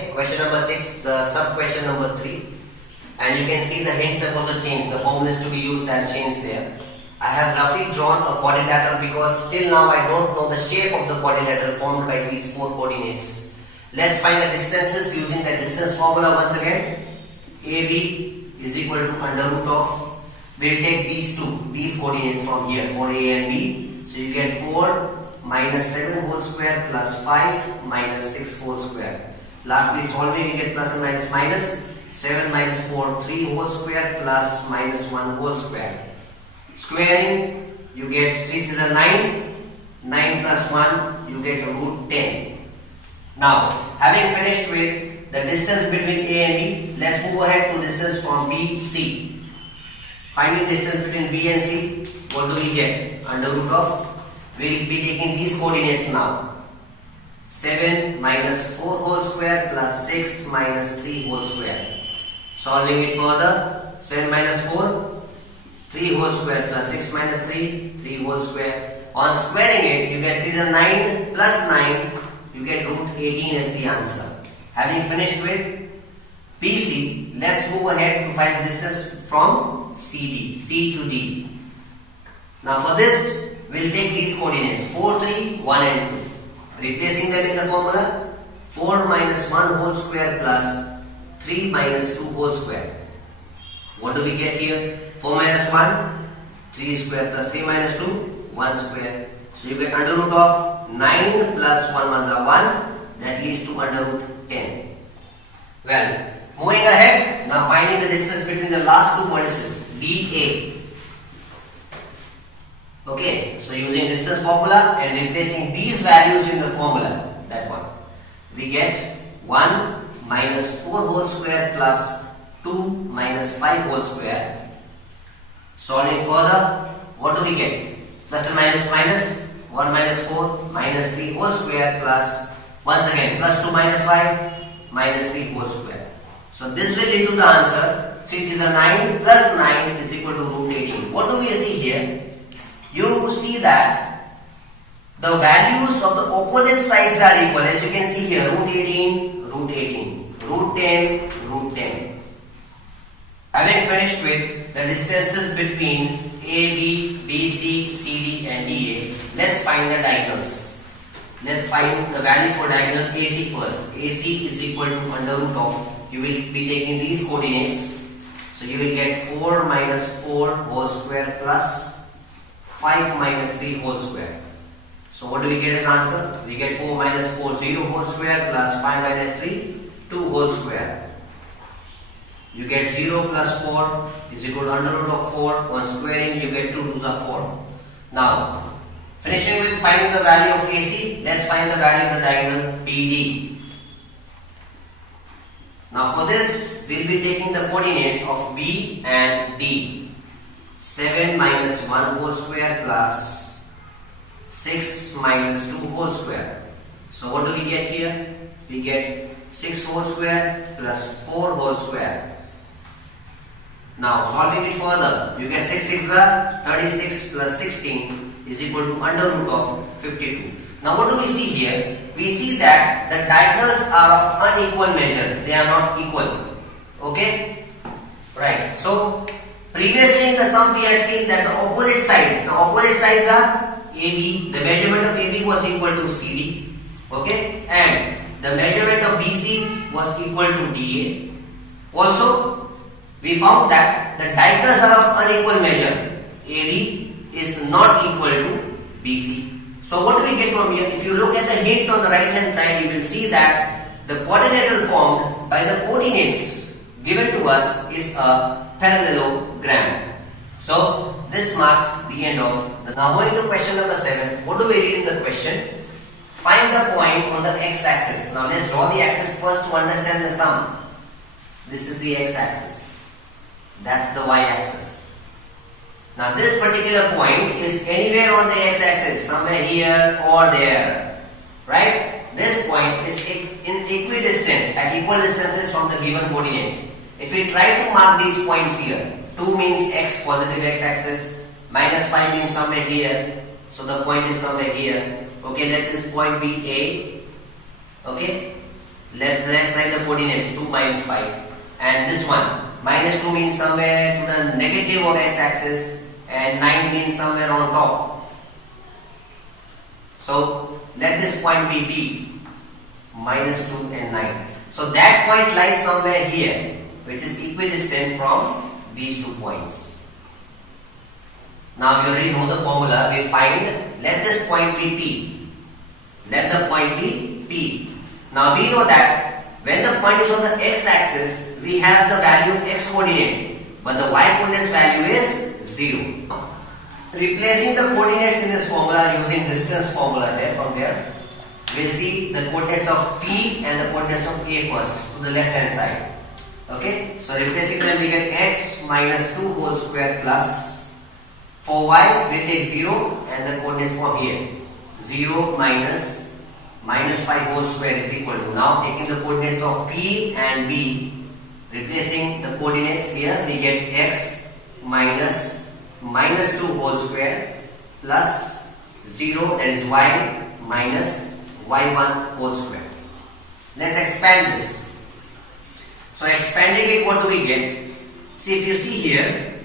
Okay, question number 6, the sub question number 3, and you can see the hints have also changed. The formulas to be used have changed there. I have roughly drawn a quadrilateral because till now I don't know the shape of the quadrilateral formed by these 4 coordinates. Let's find the distances using the distance formula once again. AB is equal to under root of, we'll take these coordinates from here, for A and B. So you get 4 minus 7 whole square plus 5 minus 6 whole square. Lastly, solving you get plus and minus. 7 minus 4, 3 whole square plus minus 1 whole square. Squaring, you get 3 is a 9. 9 plus 1, you get root 10. Now, having finished with the distance between A and B, let's move ahead to distance from B, C. Finding distance between B and C, what do we get? Under root of, we'll be taking these coordinates now. 7 minus 4 whole square plus 6 minus 3 whole square. Solving it further, 7 minus 4, 3 whole square plus 6 minus 3, 3 whole square. On squaring it, you get 3 is 9 plus 9, you get root 18 as the answer. Having finished with BC, let's move ahead to find the distance from CD, C to D. Now for this, we'll take these coordinates 4, 3, 1 and 2. Replacing them in the formula, 4 minus 1 whole square plus 3 minus 2 whole square. What do we get here? 4 minus 1, 3 square plus 3 minus 2, 1 square. So you get under root of 9 plus 1 ones are 1, that leads to under root 10. Well, moving ahead, now finding the distance between the last two vertices, DA. Okay, so using distance formula and replacing these values in the formula, that one, we get 1 minus 4 whole square plus 2 minus 5 whole square. Solving further, what do we get? Plus and minus, 1 minus 4 minus 3 whole square plus, once again, plus 2 minus 5 minus 3 whole square. So this will lead to the answer, 3 is a 9 plus 9 is equal to root 18. What do we see here? You see that the values of the opposite sides are equal. As you can see here, root 18, root 18, root 10, root 10. Having finished with the distances between AB, BC, CD and DA, let's find the diagonals. Let's find the value for diagonal AC first. AC is equal to under root of, you will be taking these coordinates. So you will get 4 minus 4 whole square plus 5 minus 3 whole square. So what do we get as answer? We get 4 minus 4, 0 whole square plus 5 minus 3, 2 whole square. You get 0 plus 4 is equal to under root of 4. On squaring you get 2 2s are 4. Now, finishing with finding the value of AC, let's find the value of the diagonal BD. Now for this, we'll be taking the coordinates of B and D. 7 minus 1 whole square plus 6 minus 2 whole square. So what do we get here? We get 6 whole square plus 4 whole square. Now solving it further, you get 6 6 are 36 plus 16 is equal to under root of 52. Now what do we see here? We see that the diagonals are of unequal measure. They are not equal. Okay? Right. So previously in the sum we had seen that the opposite sides are AB, the measurement of AB was equal to CD, okay, and the measurement of BC was equal to DA. Also, we found that the diagonals are of unequal measure. AB is not equal to BC. So what do we get from here? If you look at the hint on the right hand side, you will see that the quadrilateral formed by the coordinates given to us is a parallelogram. So this marks the end of the. Now going to question number 7. What do we read in the question? Find the point on the x-axis. Now let's draw the axis first to understand the sum. This is the x-axis. That's the y-axis. Now this particular point is anywhere on the x-axis, somewhere here or there, right? This point is in equidistant, at equal distances from the given coordinates. If we try to mark these points here, 2 means x, positive x-axis, minus 5 means somewhere here, so the point is somewhere here. Okay, let this point be A. Okay, Let's write the coordinates 2 minus 5. And this one, minus 2 means somewhere to the negative of x-axis and 9 means somewhere on top. So let this point be B, minus 2 and 9. So that point lies somewhere here, which is equidistant from these 2 points. Now you already know the formula. We find, let this point be P. Let the point be P. Now we know that when the point is on the x-axis, we have the value of x coordinate, but the y coordinate's value is 0. Replacing the coordinates in this formula using distance formula there from there, we'll see the coordinates of P and the coordinates of A first to the left hand side. Okay, so replacing them we get x minus 2 whole square plus, for y we take 0 and the coordinates from here 0 minus 5 whole square is equal to, now taking the coordinates of P and B, replacing the coordinates here, we get x minus 2 whole square plus 0, that is y minus y1 whole square. Let's expand this. So expanding it, what do we get? See, if you see here,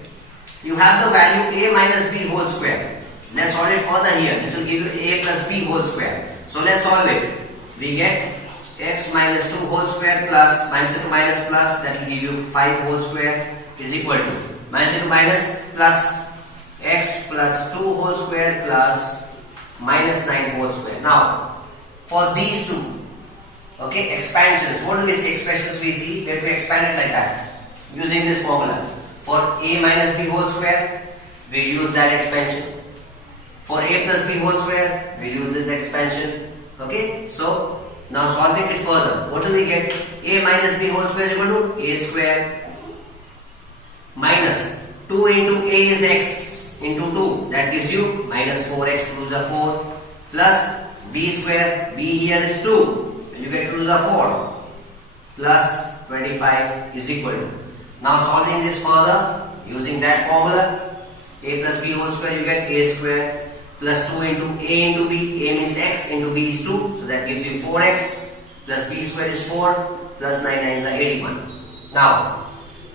you have the value a minus b whole square. Let's solve it further here. This will give you a plus b whole square. So let's solve it. We get x minus 2 whole square plus minus into minus plus, that will give you 5 whole square is equal to minus into minus plus x plus 2 whole square plus minus 9 whole square. Now for these two, okay, expansions, what do we see? Expressions we see, we have to expand it like that using this formula. For a minus b whole square, we use that expansion. For a plus b whole square, we use this expansion. Okay, so now solving it further, what do we get? A minus b whole square is equal to a square minus 2 into a is x into 2, that gives you minus 4x to the 4 plus b square, b here is 2, and you get 2 to the 4 plus 25 is equal to. Now solving this further using that formula, a plus b whole square, you get a square plus 2 into a into b, a means x into b is 2, so that gives you 4x plus b square is 4 plus 9 9s are 81. Now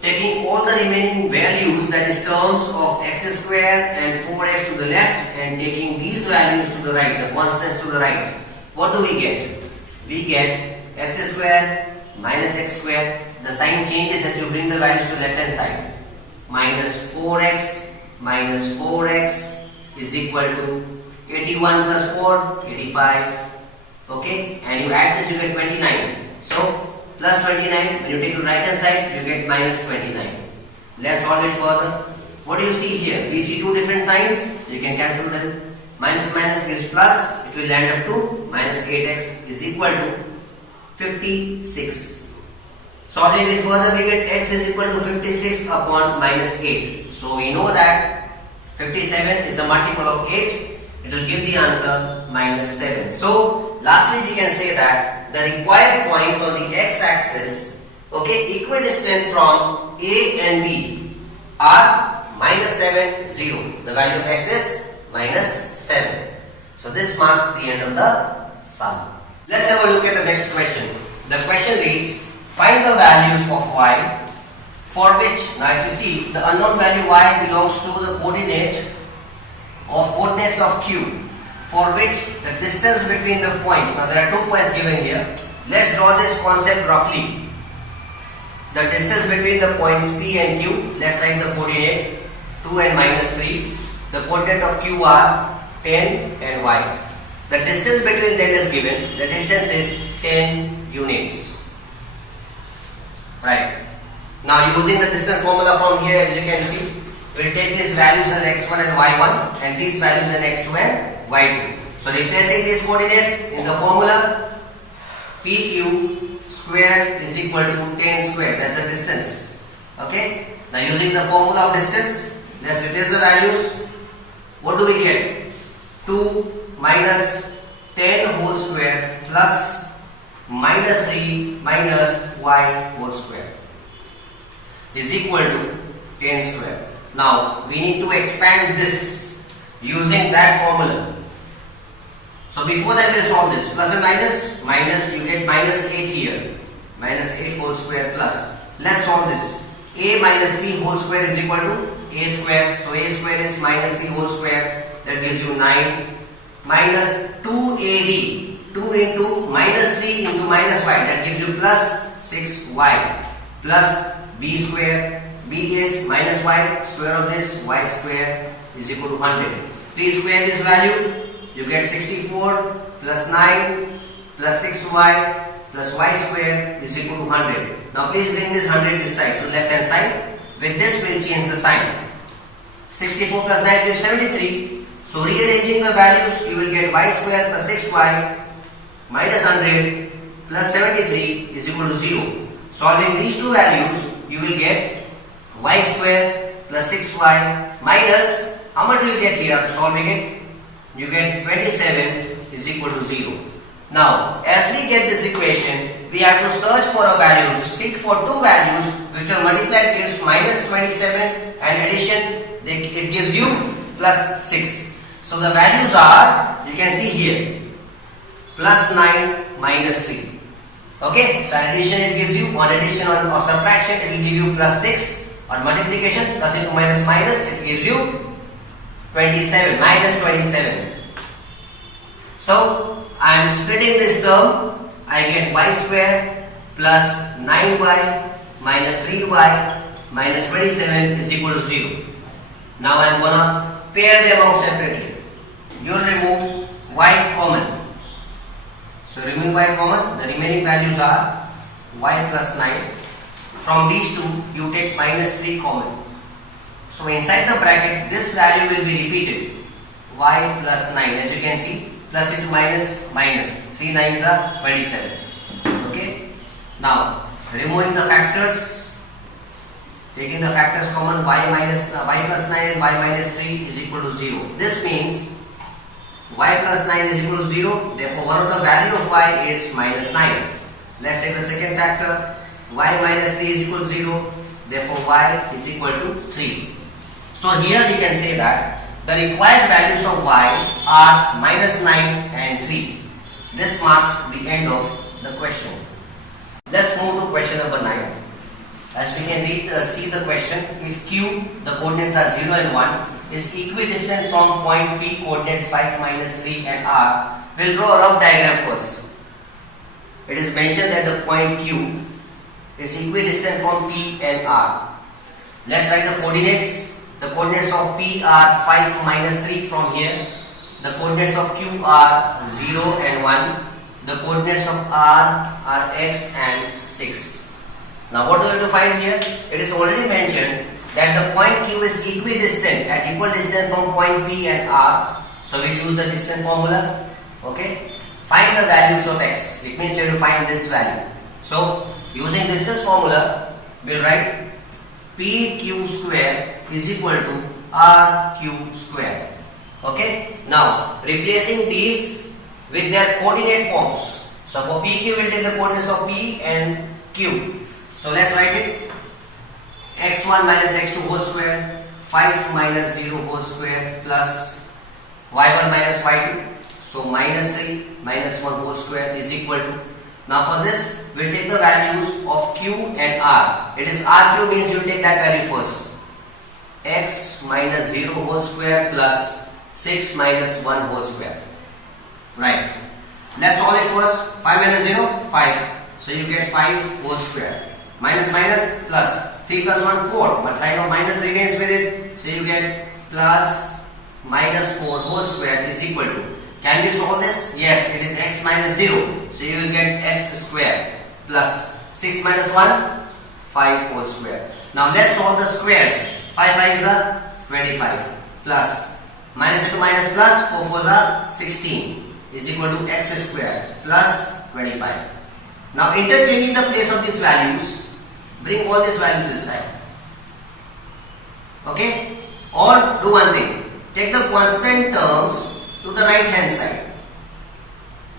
taking all the remaining values, that is terms of x square and 4x to the left, and taking these values to the right, the constants to the right, what do we get? We get x square minus x square, the sign changes as you bring the values to the left hand side, minus 4x is equal to 81 plus 4, 85. Okay, and you add this, you get 29. So plus 29, when you take the right hand side, you get minus 29. Let's solve it further. What do you see here? We see two different signs, so you can cancel them. Minus minus gives plus, it will land up to minus 8x is equal to 56. Solving it further, we get x is equal to 56 upon minus 8. So we know that 57 is a multiple of 8. It will give the answer minus 7. So lastly, we can say that the required points on the x-axis, okay, equidistant from A and B are minus 7, 0. The value of x is minus 7. So this marks the end of the sum. Let's have a look at the next question. The question reads, find the values of y for which, now as you see, the unknown value y belongs to the coordinates of q, for which the distance between the points, now there are 2 points given here, let's draw this concept roughly. The distance between the points p and q, let's write the coordinate 2 and minus 3. The coordinate of q are 10 and y. The distance between them is given, the distance is 10 units. Right. Now using the distance formula from here, as you can see, we'll take these values as x1 and y1 and these values as x2 and y2. So replacing these coordinates in the formula, pq squared is equal to 10 squared, that's the distance. Okay. Now using the formula of distance, let's replace the values. What do we get? 2 minus 10 whole square plus minus 3 minus y whole square is equal to 10 square. Now we need to expand this using that formula. So before that we'll solve this. Plus and minus, minus, you get minus 8 here. Minus 8 whole square plus. Let's solve this. A minus b whole square is equal to a square. So a square is minus b whole square. That gives you 9. Minus 2ab. 2 into minus 3 into minus y. That gives you plus 6y. Plus b square. B is minus y. Square of this. Y square is equal to 100. Please square this value. You get 64 plus 9 plus 6y plus y square is equal to 100. Now please bring this 100 this side to left hand side. With this we'll change the sign. 64 plus 9 gives 73. So rearranging the values, you will get y square plus 6y minus 100 plus 73 is equal to 0. Solving these two values, you will get y square plus 6y minus, how much do you get here after solving it? You get 27 is equal to 0. Now, as we get this equation, we have to search for a value, seek for two values which are multiplied gives minus 27 and addition it gives you plus 6. So the values are, you can see here, plus 9 minus 3. Okay, so addition it gives you, on addition or subtraction it will give you plus 6, on multiplication plus into minus minus it gives you 27, minus 27. So I am splitting this term. I get y square plus 9y minus 3y minus 27 is equal to 0. Now I am gonna pair them out separately. You will remove y common. So remove y common. The remaining values are y plus 9. From these two, you take minus 3 common. So inside the bracket, this value will be repeated. Y plus 9, as you can see, plus into minus, minus. 3 nines are 27. Okay. Now, removing the factors, taking the factors common, y plus 9 and y minus 3 is equal to 0. This means y plus 9 is equal to 0. Therefore, one of the value of y is minus 9. Let's take the second factor. Y minus 3 is equal to 0. Therefore, y is equal to 3. So here we can say that the required values of y are minus 9 and 3. This marks the end of the question. Let's move to question number 9. As we can see the question, if Q, the coordinates are 0 and 1, is equidistant from point P, coordinates 5, minus 3 and R, we'll draw a rough diagram first. It is mentioned that the point Q is equidistant from P and R. Let's write the coordinates. The coordinates of P are 5 minus 3 from here. The coordinates of Q are 0 and 1. The coordinates of R are x and 6. Now what do we have to find here? It is already mentioned that the point Q is equidistant at equal distance from point P and R. So we use the distance formula. Okay. Find the values of x. It means you have to find this value. So using distance formula, we'll write PQ square is equal to RQ square. Okay. Now replacing these with their coordinate forms. So for PQ we'll take the coordinates of P and Q. So let's write it. x1 minus x2 whole square, 5 minus 0 whole square plus y1 minus y2. So minus 3 minus 1 whole square is equal to. Now for this, we'll take the values of Q and R. It is RQ means you take that value first. X minus 0 whole square plus 6 minus 1 whole square. Right. Let's solve it first. 5 minus 0, 5. So you get 5 whole square. Minus minus plus 3 plus 1, 4. But sign of minus remains with it. So you get plus minus 4 whole square is equal to. Can we solve this? Yes, it is x minus 0. So you will get x square plus 6 minus 1, 5 whole square. Now let's solve the squares. 5 5s are 25 plus minus into minus plus 4 4s are 16 is equal to x square plus 25. Now interchanging the place of these values, bring all these values this side. Okay? Or do one thing. Take the constant terms to the right hand side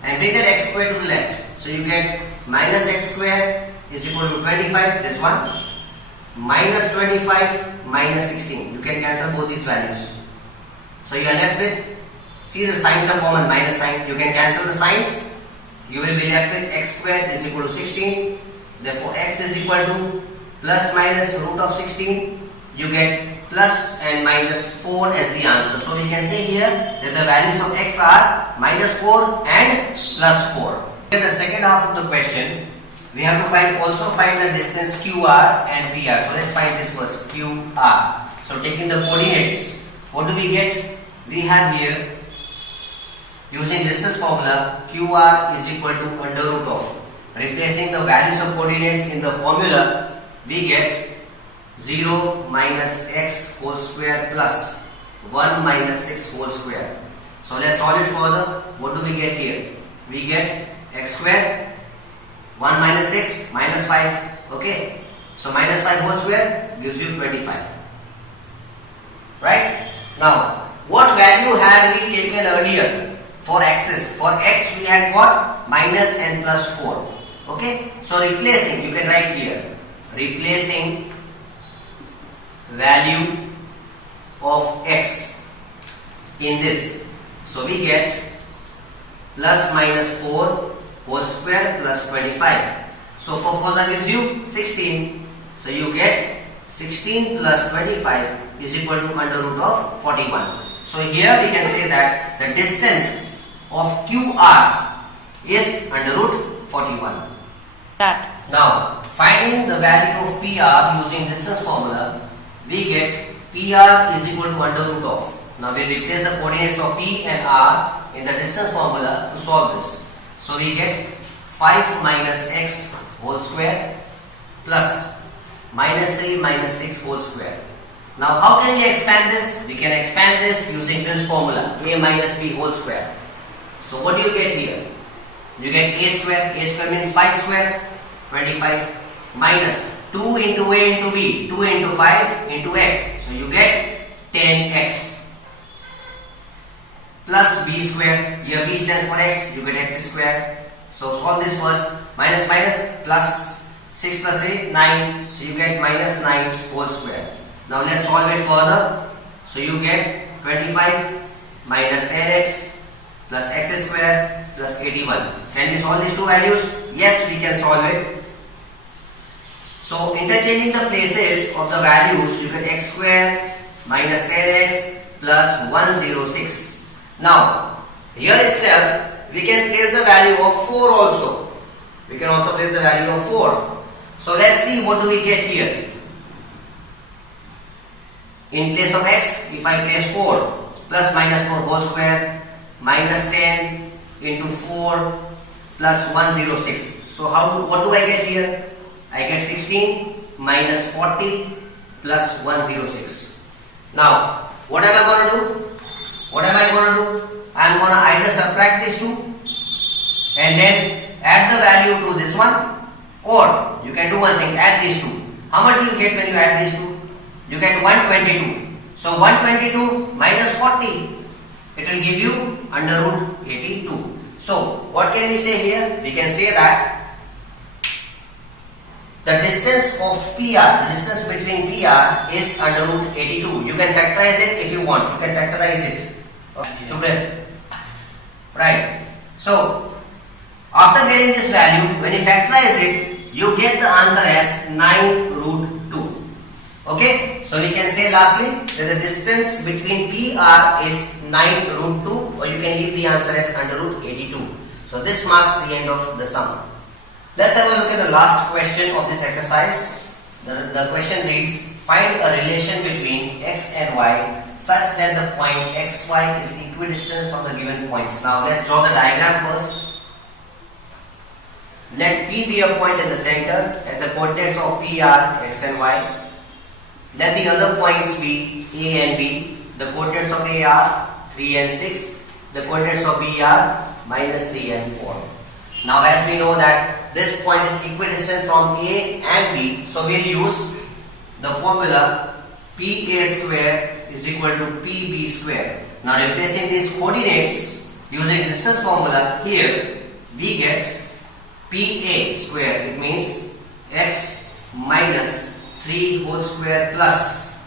and bring that x square to the left. So you get minus x square is equal to 25, this one, minus 25 minus 16. You can cancel both these values. So you are left with See, the signs are common, minus sign. You can cancel the signs. You will be left with x square is equal to 16. Therefore, x is equal to plus minus root of 16. You get plus and minus 4 as the answer. So we can say here that the values of x are minus 4 and plus 4. In the second half of the question, we have to also find the distance QR and PR. So let's find this first, QR. So taking the coordinates, what do we get? We have here, using distance formula, QR is equal to under root of. Replacing the values of coordinates in the formula, we get 0 minus x whole square plus 1 minus 6 whole square. So let's solve it further. What do we get here? We get x square, 1 minus 6 minus 5. Okay. So minus 5 whole square gives you 25. Right? Now, what value had we taken earlier for x's? For x we had got minus and plus 4. Okay. So replacing, you can write here, replacing value of x in this. So we get plus minus 4 whole square plus 25. So 4 that gives you 16. So you get 16 plus 25 is equal to under root of 41. So here we can say that the distance of QR is under root 41. Now, finding the value of PR using distance formula, we get PR is equal to under root of. Now we replace the coordinates of P and R in the distance formula to solve this. So we get 5 minus x whole square plus minus 3 minus 6 whole square. Now how can we expand this? We can expand this using this formula, a minus b whole square. So what do you get here? You get a square means 5 square, 25 minus 2 into a into b, 2 into 5 into x. So you get 10x plus b square. Here b stands for x, you get x square. So solve this first. Minus minus plus 6 plus 8, 9. So you get minus 9 whole square. Now let's solve it further. So you get 25 minus 10x plus x square plus 81. Can we solve these two values? Yes, we can solve it. So interchanging the places of the values, you get x square minus 10x plus 106. Now, here itself, we can place the value of 4 also. We can also place the value of 4. So let's see what do we get here. In place of x, if I place 4, plus minus 4 whole square, minus 10 into 4 plus 106. So what do I get here? I get 16 minus 40 plus 106. Now, what am I going to do? What am I going to do? I am going to either subtract these two and then add the value to this one, or you can do one thing, add these two. How much do you get when you add these two? You get 122. So 122 minus 40, it will give you under root 82. So what can we say here? We can say that the distance of PR, distance between PR is under root 82. You can factorize it if you want. You can factorize it. Okay. Right. So after getting this value, when you factorize it, you get the answer as 9 root 2. Okay. So we can say lastly that the distance between PR is 9 root 2, or you can leave the answer as under root 82. So this marks the end of the sum. Let's have a look at the last question of this exercise. The question reads, find a relation between x and y such that the point xy is equidistant from the given points. Now let's draw the diagram first. Let P be a point in the center at the coordinates of P are x and y. Let the other points be A and B. The coordinates of A are 3 and 6. The coordinates of B are minus 3 and 4. Now as we know that this point is equidistant from A and B, so we'll use the formula PA square is equal to PB square. Now replacing these coordinates using distance formula, here we get PA square. It means x minus 3 whole square plus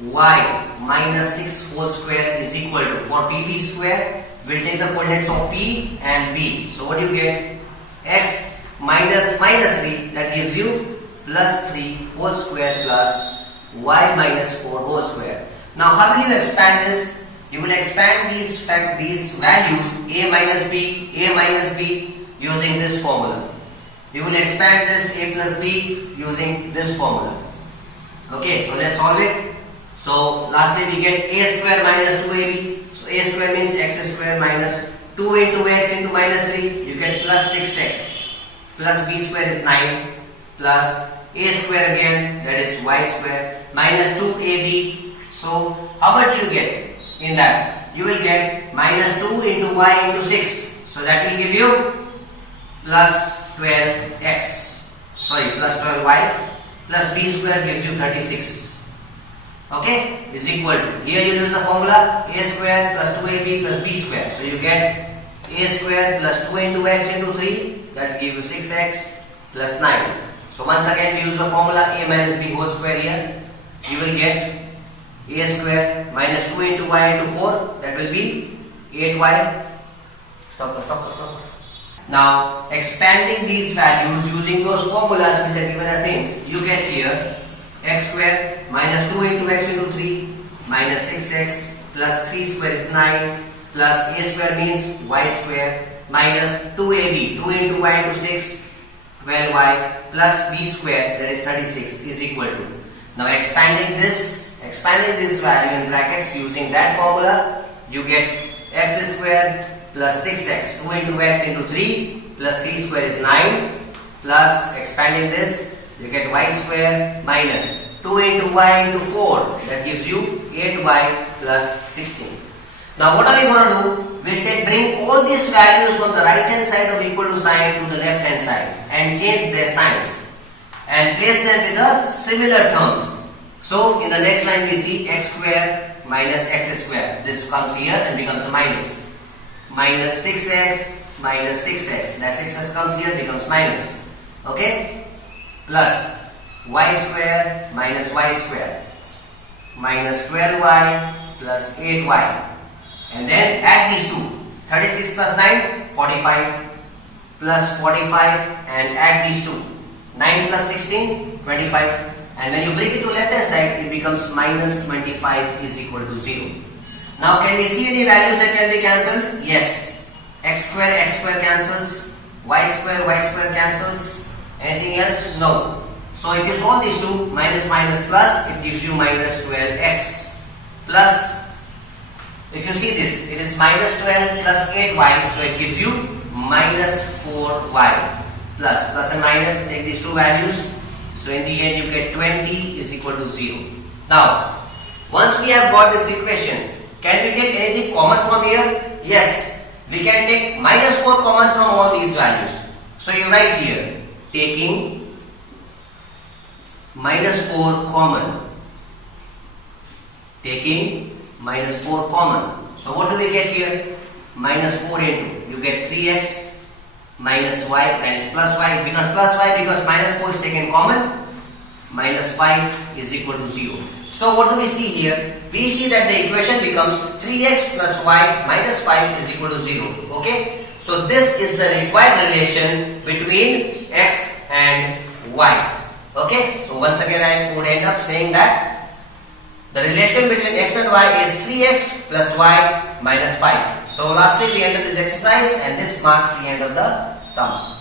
y minus 6 whole square is equal to, for pp square, we'll take the coordinates of p and b. So what do you get? X minus minus 3, that gives you plus 3 whole square plus y minus 4 whole square. Now how will you expand this? You will expand these values a minus b using this formula. You will expand this a plus b using this formula. Okay, so let's solve it. So lastly we get a square minus 2ab. So a square means x square minus 2 into x into minus 3. You get plus 6x plus b square is 9 plus a square again, that is y square, minus 2ab. So how much you get in that? You will get minus 2 into y into 6. So that will give you plus 12x. Sorry, plus 12y plus b square gives you 36. Okay, is equal to, here you use the formula a square plus 2ab plus b square. So you get a square plus 2 into x into 3, that gives you 6x plus 9. So once again we use the formula a minus b whole square here. You will get a square minus 2 into y into 4, that will be 8y. Stop. Now expanding these values using those formulas which are given as hints, you get here x square minus 2 into x into 3 minus 6x plus 3 square is 9 plus a square means y square minus 2ab, 2 into y into 6, 12y plus b square, that is 36, is equal to. Now expanding this value in brackets using that formula, you get x square plus 6x, 2 into x into 3 plus 3 square is 9 plus expanding this, you get y square minus 2 into y into 4, that gives you 8y plus 16. Now what are we going to do? We'll bring all these values from the right hand side of equal to sign to the left hand side and change their signs and place them with a similar terms. So in the next line we see x square minus x square. This comes here and becomes a minus. Minus 6x minus 6x. That 6x comes here, becomes minus. Okay? Plus y square minus y square. Minus 12y plus 8y. And then add these two. 36 plus 9, 45. Plus 45 and add these two. 9 plus 16, 25. And when you bring it to left hand side, it becomes minus 25 is equal to 0. Now can we see any values that can be cancelled? Yes. X square cancels. Y square cancels. Anything else? No. So if you solve these two, minus minus plus, it gives you minus 12x. Plus, if you see this, it is minus 12 plus 8y, so it gives you minus 4y. Plus and minus, take these two values. So in the end you get 20 is equal to 0. Now, once we have got this equation, can we get anything common from here? Yes, we can take minus 4 common from all these values. So you write here, taking minus 4 common. Taking minus 4 common. So what do we get here? Minus 4 into, you get 3x minus y, that is plus y. It becomes plus y because minus 4 is taken common. Minus 5 is equal to 0. So what do we see here? We see that the equation becomes 3x plus y minus 5 is equal to 0. Okay? So this is the required relation between x and y. Okay? So once again I would end up saying that the relation between x and y is 3x plus y minus 5. So lastly we end up this exercise and this marks the end of the sum.